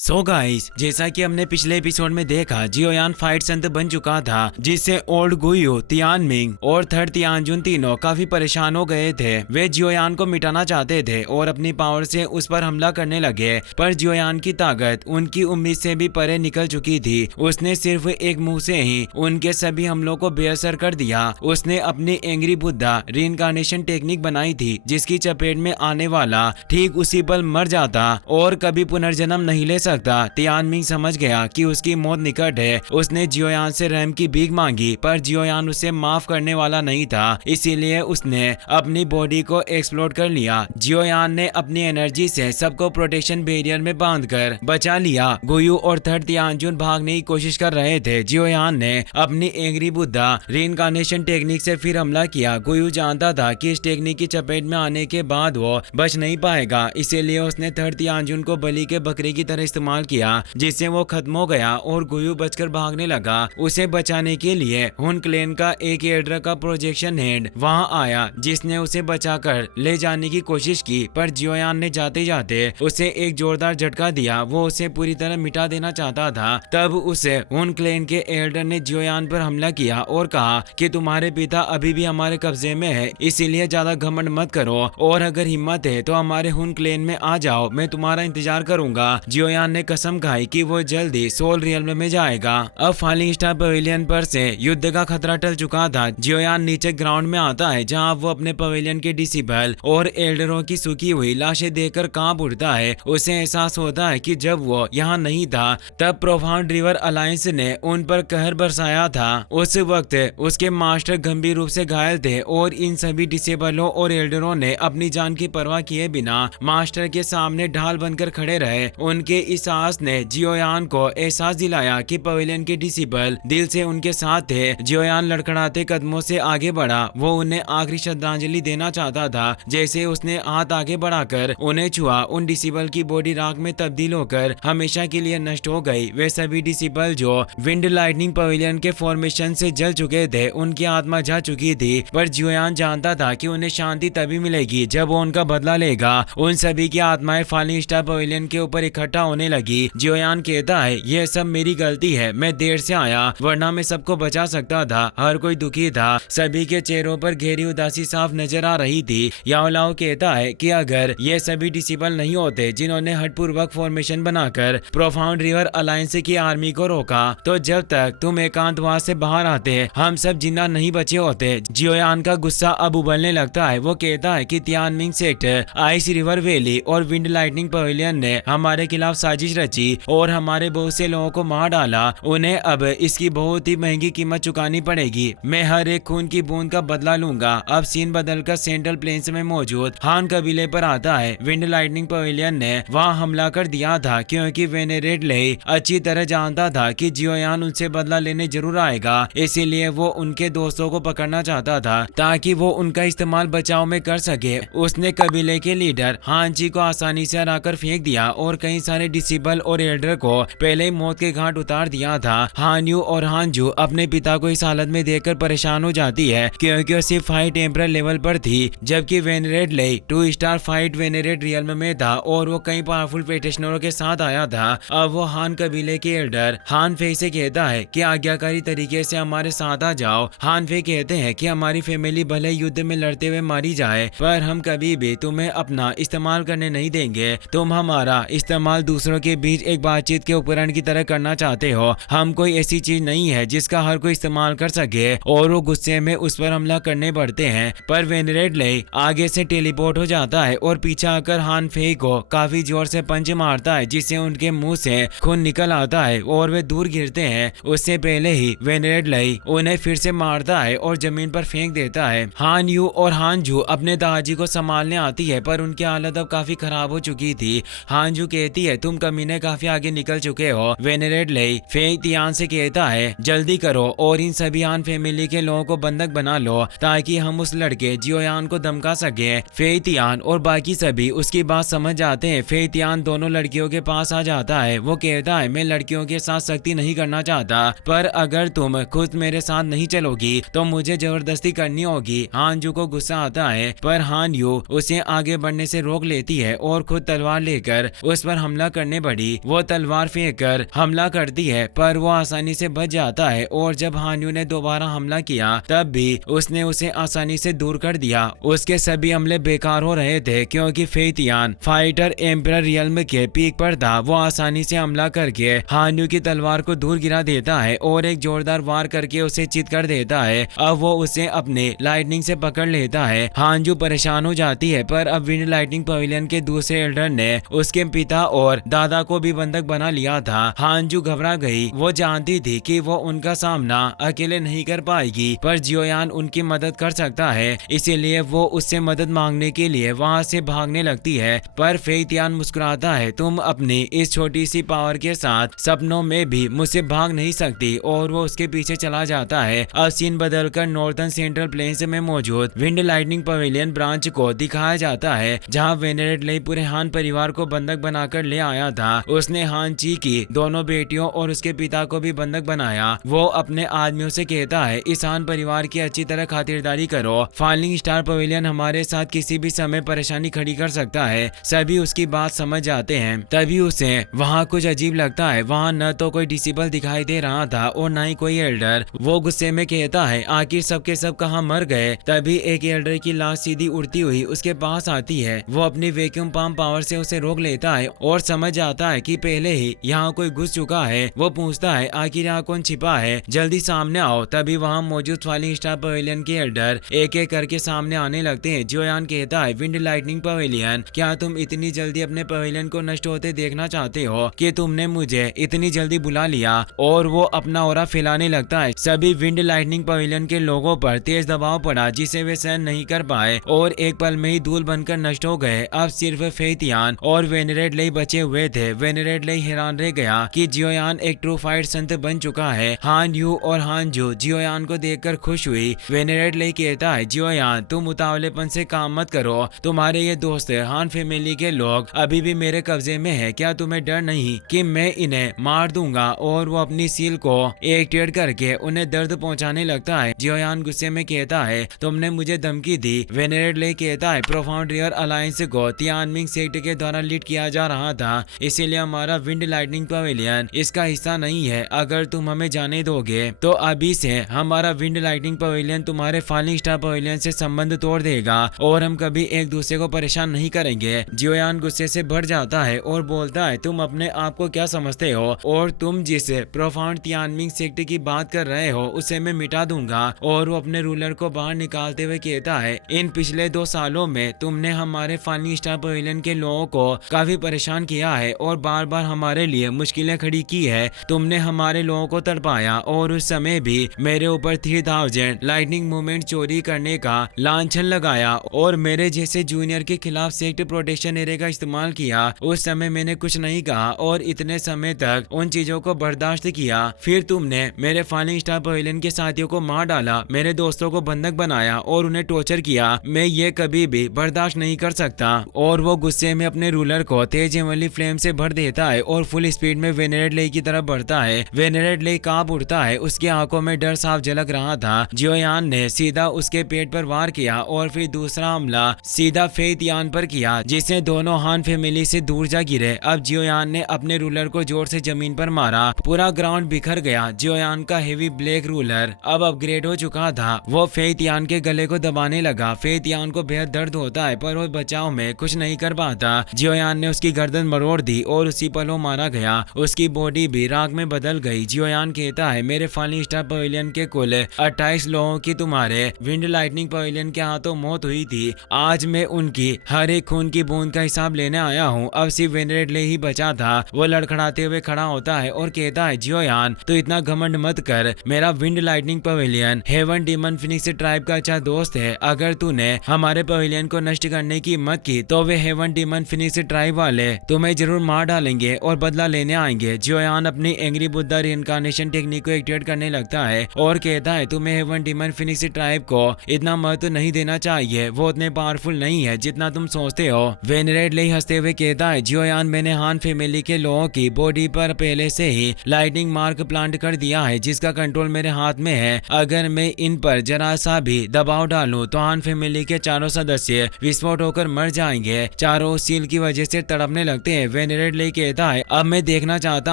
So guys, जैसा कि हमने पिछले एपिसोड में देखा, जियोयान फाइट संत बन चुका था, जिससे ओल्ड गुयू, तियानमिंग और थर्ड तियानजुन तीनों काफी परेशान हो गए थे। वे जियोयान को मिटाना चाहते थे और अपनी पावर से उस पर हमला करने लगे, पर जियोयान की ताकत उनकी उम्मीद से भी परे निकल चुकी थी। उसने सिर्फ एक मुंह से ही उनके सभी हमलों को बेअसर कर दिया। उसने अपनी एंग्री बुद्धा रीइंकार्नेशन टेक्निक बनाई थी, जिसकी चपेट में आने वाला ठीक उसी पल मर जाता और कभी पुनर्जन्म नहीं ले सकता। तियानमिंग समझ गया कि उसकी मौत निकट है। उसने जियोयान से रहम की भीख मांगी, पर जियोयान उसे माफ करने वाला नहीं था, इसीलिए उसने अपनी बॉडी को एक्सप्लोड कर लिया। जियोयान ने अपनी एनर्जी से सबको प्रोटेक्शन बैरियर में बांधकर बचा लिया। गुयू और थर्ड तियानजुन भागने की कोशिश कर रहे थे। जियोयान ने अपनी एंग्री बुद्धा रीइंकार्नेशन टेक्निक से फिर हमला किया। गुयू जानता था कि इस टेक्निक की चपेट में आने के बाद वो बच नहीं पाएगा, इसीलिए उसने थर्ड तियानजुन को बलि के बकरे की तरह इस्तेमाल किया, जिससे वो खत्म हो गया और गुयू बचकर भागने लगा। उसे बचाने के लिए हुन क्लैन का एक एल्डर का प्रोजेक्शन हेड वहां आया, जिसने उसे बचाकर ले जाने की कोशिश की, पर जियोयान ने जाते जाते उसे एक जोरदार झटका दिया। वो उसे पूरी तरह मिटा देना चाहता था। तब उसे हुन क्लैन के एल्डर ने जियोयान पर हमला किया और कहा कि तुम्हारे पिता अभी भी हमारे कब्जे में है, इसीलिए ज्यादा घमंड मत करो और अगर हिम्मत है तो हमारे हुन क्लैन में आ जाओ, मैं तुम्हारा इंतजार करूंगा। जियोयान ने कसम खाई कि वो जल्दी सोल रियल्म में जाएगा। अब फॉलिंग स्टार पवेलियन पर से युद्ध का खतरा टल चुका था। जियोयान नीचे ग्राउंड में आता है, जहां वो अपने पवेलियन के डिसेबल और एल्डरों की सूखी हुई लाशें देखकर कांप उठता है। उसे एहसास होता है कि जब वो यहाँ नहीं था तब प्रोफाउंड रिवर अलायंस ने उन पर कहर बरसाया था। उस वक्त उसके मास्टर गंभीर रूप से घायल थे और इन सभी डिसेबलों और एल्डरों ने अपनी जान की परवाह किए बिना मास्टर के सामने ढाल बनकर खड़े रहे। उनके इस साहस ने जियोयान को एहसास दिलाया कि पवेलियन के डिसेबल दिल से उनके साथ थे। जियोयान लड़खड़ाते कदमों से आगे बढ़ा। वो उन्हें आखिरी श्रद्धांजलि देना चाहता था। जैसे उसने हाथ आगे बढ़ाकर उन्हें छुआ, उन डिसेबल की बॉडी राख में तब्दील होकर हमेशा के लिए नष्ट हो गई। वे सभी डिसेबल जो विंड लाइटनिंग पवेलियन के फॉर्मेशन से जल चुके थे, उनकी आत्मा जा चुकी थी, पर जियोयान जानता था कि उन्हें शांति तभी मिलेगी जब वो उनका बदला लेगा। उन सभी की आत्माएं फॉलिंग स्टार पवेलियन के ऊपर इकट्ठा होने लगी। जियोयान कहता है, यह सब मेरी गलती है, मैं देर से आया, वरना मैं सबको बचा सकता था। हर कोई दुखी था, सभी के चेहरों पर गहरी उदासी साफ नजर आ रही थी। याओलाओ कहता है कि अगर ये सभी डिसेबल नहीं होते जिन्होंने हठपूर्वक फॉर्मेशन बनाकर प्रोफाउंड रिवर अलायंस की आर्मी को रोका, तो जब तक तुम एकांतवास से बाहर आते हम सब जिन्ना नहीं बचे होते। जियोयान का गुस्सा अब उबलने लगता है। वो कहता है कि तियानमिंग सेक्टर, आइस रिवर वैली और विंड लाइटनिंग पवेलियन ने हमारे खिलाफ साजिश रची और हमारे बहुत से लोगों को मार डाला। उन्हें अब इसकी बहुत ही महंगी कीमत चुकानी पड़ेगी। मैं हर एक खून की बूंद का बदला लूंगा। अब सीन बदलकर सेंट्रल प्लेन्स में मौजूद हान कबीले पर आता है। विंड लाइटनिंग पवेलियन ने वहां हमला कर दिया था, क्योंकि वेनेरेट लेई अच्छी तरह जानता था कि जियोयान उनसे बदला लेने जरूर आएगा, इसीलिए वो उनके दोस्तों को पकड़ना चाहता था ताकि वो उनका इस्तेमाल बचाव में कर सके। उसने कबीले के लीडर हानजी को आसानी से हराकर फेंक दिया और कई सारे डिसेबल और एल्डर को पहले ही मौत के घाट उतार दिया था। हानयू और हानजू अपने पिता को इस हालत में देखकर परेशान हो जाती है, क्योंकि वो सिर्फ फाइट टेम्परल लेवल पर थी, जबकि वेनेरेट लेई 2 स्टार फाइट वेनेरेट रियल्म में था और वो कई पावरफुल प्रैक्टिशनरों के साथ आया था। अब वो हान कबीले के एल्डर हान फे से कहता है कि आज्ञाकारी तरीके से हमारे साथ आ जाओ। हान फे कहते हैं कि हमारी फैमिली भले युद्ध में लड़ते हुए मारी जाए, पर हम कभी भी तुम्हें अपना इस्तेमाल करने नहीं देंगे। तुम हमारा इस्तेमाल दूसरों के बीच एक बातचीत के उपकरण की तरह करना चाहते हो। हम कोई ऐसी चीज नहीं है जिसका हर कोई इस्तेमाल कर सके। और वो गुस्से में उस पर हमला करने बढ़ते हैं, पर वेनेरेट लेई आगे से टेलीपोर्ट हो जाता है और पीछे आकर हान फे को काफी जोर से पंच मारता है, जिससे उनके मुंह से खून निकल आता है और वे दूर गिरते हैं। उससे पहले ही वेनेरेट लेई उन्हें फिर से मारता है और जमीन पर फेंक देता है। हान यू और हानजू अपने दादाजी को संभालने आती है, पर उनकी हालत अब काफी खराब हो चुकी थी। हानजू कहती है, तुम कमीने काफी आगे निकल चुके हो। वेनेरेट लेई फे तियान से कहता है, जल्दी करो और इन सभी हान फैमिली के लोगों को बंधक बना लो, ताकि हम उस लड़के जियोयान को धमका सके। फे तियान और बाकी सभी उसकी बात समझ जाते हैं। फे तियान दोनों लड़कियों के पास आ जाता है। वो कहता है, मैं लड़कियों के साथ सख्ती नहीं करना चाहता, पर अगर तुम खुद मेरे साथ नहीं चलोगी तो मुझे जबरदस्ती करनी होगी। हानजू को गुस्सा आता है, पर हानयू उसे आगे बढ़ने से रोक लेती है और खुद तलवार लेकर उस पर हमला करने करने बढ़ी। वो तलवार फेंक कर हमला करती है पर वो आसानी से बच जाता है और जब हान्यू ने दोबारा हमला किया तब भी उसने उसे आसानी से दूर कर दिया। उसके सभी हमले बेकार हो रहे थे क्योंकि Fei Tian fighter emperor realm के पीक पर था। वो आसानी से हमला करके हान्यू की तलवार को दूर गिरा देता है और एक जोरदार वार करके उसे चित कर देता है। अब वो उसे अपने लाइटनिंग से पकड़ लेता है। हान्यू परेशान हो जाती है पर अब विंड लाइटनिंग पवेलियन के दूसरे एल्डर ने उसके पिता और दादा को भी बंधक बना लिया था। हान्यू घबरा गई। वो जानती थी कि वो उनका सामना अकेले नहीं कर पाएगी पर जियोयान उनकी मदद कर सकता है, इसीलिए वो उससे मदद मांगने के लिए वहाँ से भागने लगती है। पर फेई तियान मुस्कुराता है, तुम अपनी इस छोटी सी पावर के साथ सपनों में भी मुझसे भाग नहीं सकती, और वो उसके पीछे चला जाता है। अब सीन बदलकर नॉर्थर्न सेंट्रल प्लेन्स में मौजूद विंड लाइटनिंग पवेलियन ब्रांच को दिखाया जाता है जहाँ वेनेरेट लेई पूरे हान परिवार को बंधक बनाकर ले आया था। उसने हान ची की दोनों बेटियों और उसके पिता को भी बंधक बनाया। वो अपने आदमियों से कहता है, इस हान परिवार की अच्छी तरह खातिरदारी करो। फॉलिंग स्टार पवेलियन हमारे साथ किसी भी समय परेशानी खड़ी कर सकता है। सभी उसकी बात समझ जाते हैं। तभी उसे वहाँ कुछ अजीब लगता है। वहाँ न तो कोई डिसेबल दिखाई दे रहा था और न ही कोई एल्डर। वो गुस्से में कहता है, आखिर सबके सब कहाँ मर गए। तभी एक एल्डर की लाश सीधी उड़ती हुई उसके पास आती है। वो अपनी वैक्यूम पंप पावर से उसे रोक लेता है और समझ जाता है कि पहले ही यहाँ कोई घुस चुका है। वो पूछता है, आखिर यहाँ कौन छिपा है, जल्दी सामने आओ। तभी वहाँ मौजूद फॉलिंग स्टार पवेलियन के एल्डर एक एक करके सामने आने लगते हैं। जियोयान कहता है, विंड लाइटनिंग पवेलियन, क्या तुम इतनी जल्दी अपने पवेलियन को नष्ट होते देखना चाहते हो कि तुमने मुझे इतनी जल्दी बुला लिया। और वो अपना ऑरा फैलाने लगता है। सभी विंड लाइटनिंग पवेलियन के लोगों पर तेज दबाव पड़ा जिसे वे सहन नहीं कर पाए और एक पल में ही धूल बनकर नष्ट हो गए। अब सिर्फ फेई तियान और वेनेरेट लेई बचे हुए थे। वेनेरेट लेई हैरान रह गया कि जियोयान एक ट्रू फाइट संत बन चुका है। हान यू और हान जू जियोयान को देखकर खुश हुई। वेनेरेट लेई कहता है, जियोयान तुम उतावलेपन से काम मत करो, तुम्हारे ये दोस्त हान फैमिली के लोग अभी भी मेरे कब्जे में है। क्या तुम्हें डर नहीं कि मैं इन्हें मार दूंगा। और वो अपनी सील को एक्टिवेट करके उन्हें दर्द पहुंचाने लगता है। जियोयान गुस्से में कहता है, तुमने मुझे धमकी दी। वेनेरेट लेई कहता है, प्रोफाउंड रियर अलायंस को तियानमिंग सेक्ट के द्वारा लीड किया जा रहा था, इसीलिए हमारा विंड लाइटनिंग पवेलियन इसका हिस्सा नहीं है। अगर तुम हमें जाने दोगे तो अभी से हमारा विंड लाइटनिंग पवेलियन तुम्हारे फॉलिंग स्टार पवेलियन से संबंध तोड़ देगा और हम कभी एक दूसरे को परेशान नहीं करेंगे। जियोयान गुस्से से भर जाता है और बोलता है, तुम अपने आप को क्या समझते हो, और तुम जिस प्रोफाउंड तियानमिंग सेक्ट की बात कर रहे हो उसे मैं मिटा दूंगा। और वो अपने रूलर को बाहर निकालते हुए कहता है, इन पिछले 2 सालों में तुमने हमारे फॉलिंग स्टार पवेलियन के लोगों को काफी परेशान किया है और बार बार हमारे लिए मुश्किलें खड़ी की है। तुमने हमारे लोगों को तड़पाया और उस समय भी मेरे ऊपर 3000 लाइटनिंग मूवमेंट चोरी करने का लांछन लगाया और मेरे जैसे जूनियर के खिलाफ सेक्ट प्रोटेक्शन एरिया का इस्तेमाल किया। उस समय मैंने कुछ नहीं कहा और इतने समय तक उन चीजों को बर्दाश्त किया। फिर तुमने मेरे फॉलिंग स्टार पवेलियन के साथियों को मार डाला, मेरे दोस्तों को बंधक बनाया और उन्हें टॉर्चर किया। मैं ये कभी भी बर्दाश्त नहीं कर सकता। और वो गुस्से में अपने रूलर को तेज वाली फ्लेम से भर देता है और फुल स्पीड में वेनेरेट लेई की तरफ बढ़ता है। वेनेरेट लेई कांप उठता है, उसकी आंखों में डर साफ झलक रहा था। जियोयान ने सीधा उसके पेट पर वार किया और फिर दूसरा हमला सीधा फेई तियान पर किया, जिससे दोनों हान फैमिली से दूर जा गिरे। अब जियोयान ने अपने रूलर को जोर से जमीन पर मारा, पूरा ग्राउंड बिखर गया। जियोयान का हेवी ब्लैक रूलर अब अपग्रेड हो चुका था। वो फेई तियान के गले को दबाने लगा। फेई तियान को बेहद दर्द होता है पर वो बचाव में कुछ नहीं कर पाता। जियोयान ने उसकी गर्दन मरोड़ दी और उसी पल वो मारा गया। उसकी बॉडी भी राख में बदल गई। जियोयान कहता है, मेरे फॉलिंग स्टार पवेलियन के कुल 28 लोगों की तुम्हारे विंड लाइटनिंग पवेलियन के हाथों मौत हुई थी। आज मैं उनकी हर एक खून की बूंद का हिसाब लेने आया हूँ। अब सिर्फ वेनेरेट ले ही बचा था। वो लड़खड़ाते हुए खड़ा होता है और कहता है, जियोयान तो इतना घमंड मत कर। मेरा wind lightning pavilion heaven demon phoenix tribe का अच्छा दोस्त है। अगर तूने हमारे पवेलियन को नष्ट करने की हिम्मत की तो वे हेवन डीमन फिनिक्स ट्राइब वाले तुम्हें जरूर मार डालेंगे और बदला लेने आएंगे। जियोयान अपनी एंग्री बुद्धा रिइंकार्नेशन टेक्निक को एक्टिवेट करने लगता है और कहता है, तुम्हें हेवन डीमन फिनिक्स ट्राइब को इतना महत्व नहीं देना चाहिए। वो उतने पावरफुल नहीं है जितना तुम सोचते हो। वेनेरेट लेई हंसते हुए कहता है, जियोयान मैंने हान फैमिली के लोगों की बॉडी पर पहले से ही लाइटनिंग मार्क प्लांट कर दिया है जिसका कंट्रोल मेरे हाथ में है। अगर मैं इन पर जरा सा भी दबाव डालूं तो हान फैमिली के चारों सदस्य विस्फोट होकर मर जाएंगे। चारों सील की वजह से तड़पने लगते हैं। वेनेरेडली कहता है अब मैं देखना चाहता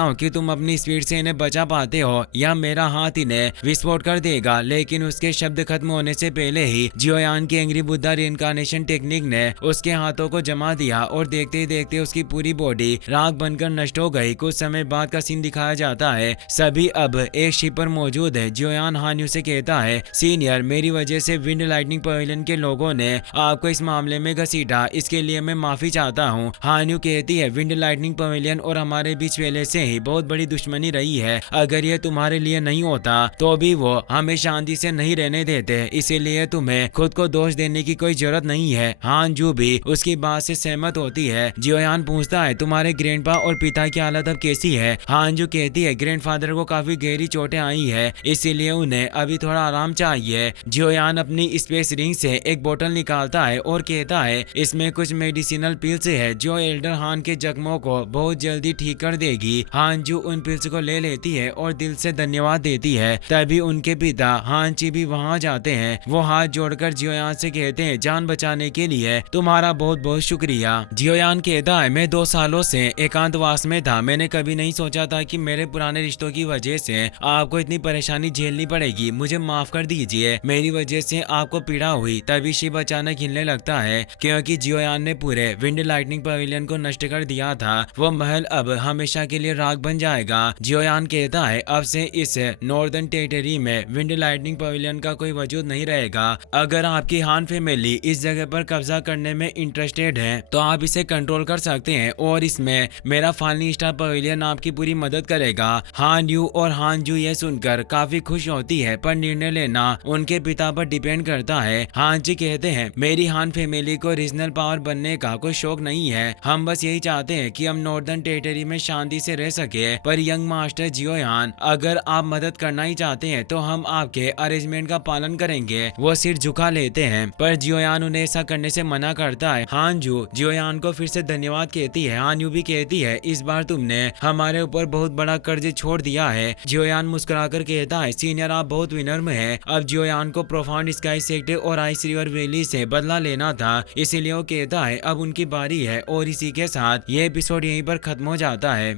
हूँ कि तुम अपनी स्पीड से इन्हें बचा पाते हो या मेरा हाथ इन्हें विस्फोट कर देगा। लेकिन उसके शब्द खत्म होने से पहले ही जियोयान की एंग्री बुद्धा रिइंकार्नेशन टेक्निक ने उसके हाथों को जमा दिया और देखते ही देखते उसकी पूरी बॉडी राख बनकर नष्ट हो गई। कुछ समय बाद का सीन दिखाया जाता है, सभी अब एक शिप पर मौजूद है। जियोयान हान्यू से कहता है सीनियर, मेरी वजह से विंड लाइटनिंग पवेलियन के लोगों ने आपको इस मामले में घसीटा, इसके लिए मैं माफी चाहता हूँ। हान्यू कहती है विंड लाइटनिंग पवेलियन और हमारे बीच पहले से ही बहुत बड़ी दुश्मनी रही है। अगर ये तुम्हारे लिए नहीं होता तो भी वो हमें शांति से नहीं रहने देते, इसीलिए तुम्हें खुद को दोष देने की कोई जरूरत नहीं है। हानजू भी उसकी बात से सहमत होती है। जियोयान पूछता है तुम्हारे ग्रैंडपा और पिता की हालत अब कैसी है? हानजू कहती है ग्रैंडफादर को काफी गहरी चोटें आई है, इसीलिए उन्हें अभी थोड़ा आराम चाहिए। जियोयान अपनी स्पेस रिंग से एक बोतल निकालता है और कहता है इसमें कुछ मेडिसिनल पिल्स है जो एल्डर हान के जख्मों को बहुत जल्दी ठीक कर देगी। हानजू उन पिल्स को ले लेती है और दिल से धन्यवाद देती है। तभी उनके पिता हानची भी वहां जाते हैं। वो हाथ जोड़कर जियोयान से कहते हैं जान बचाने के लिए तुम्हारा बहुत बहुत शुक्रिया। जियोयान कहता है मैं 2 सालों से एकांतवास में था, मैंने कभी नहीं सोचा था कि मेरे पुराने रिश्तों की वजह से आपको इतनी परेशानी झेलनी पड़ेगी, मुझे माफ कर दीजिए, मेरी वजह से आपको पीड़ा हुई। तभी शिव अचानक हिलने लगता है क्योंकि जियोयान ने पूरे विंड लाइटनिंग पवेलियन को नष्ट कर दिया था। वो महल अब हमेशा के लिए राख बन जाएगा। जियोयान कहता है अब से इस नॉर्दर्न टेरिटरी में विंड लाइटनिंग पवेलियन का कोई वजूद नहीं रहेगा। अगर आपकी हान फैमिली इस जगह पर कब्जा करने में इंटरेस्टेड है तो आप इसे कंट्रोल कर सकते हैं और इसमें मेरा फाइनली स्टार पवेलियन आपकी पूरी मदद करेगा। हान यू और हानजू ये सुनकर काफी खुश होती है, पर निर्णय लेना उनके पिता पर डिपेंड करता है। हानजी कहते हैं मेरी हान फैमिली को रीजनल पावर बनने का कोई शौक नहीं है, हम बस यही चाहते हैं कि हम नॉर्दर्न टेरिटरी में शांति से रह सके। पर यंग मास्टर जियोयान, अगर आप मदद करना ही चाहते हैं तो हम आपके अरेंजमेंट का पालन करेंगे। वो सिर झुका लेते हैं पर जियोयान उन्हें ऐसा करने से मना करता है। हानजू जियोयान को फिर से धन्यवाद कहती है। हानयू भी कहती है इस बार तुमने हमारे ऊपर बहुत बड़ा कर्ज छोड़ दिया है। जियोयान मुस्कुराकर कहता है सीनियर आप बहुत विनम्र हैं। अब जियोयान को प्रोफाउंड स्काई सेक्टर और आइस रिवर वैली से बदला लेना था, इसीलिए वो कहता है अब उनकी बारी है। और इसी के साथ ये एपिसोड यहीं पर खत्म हो जाता है।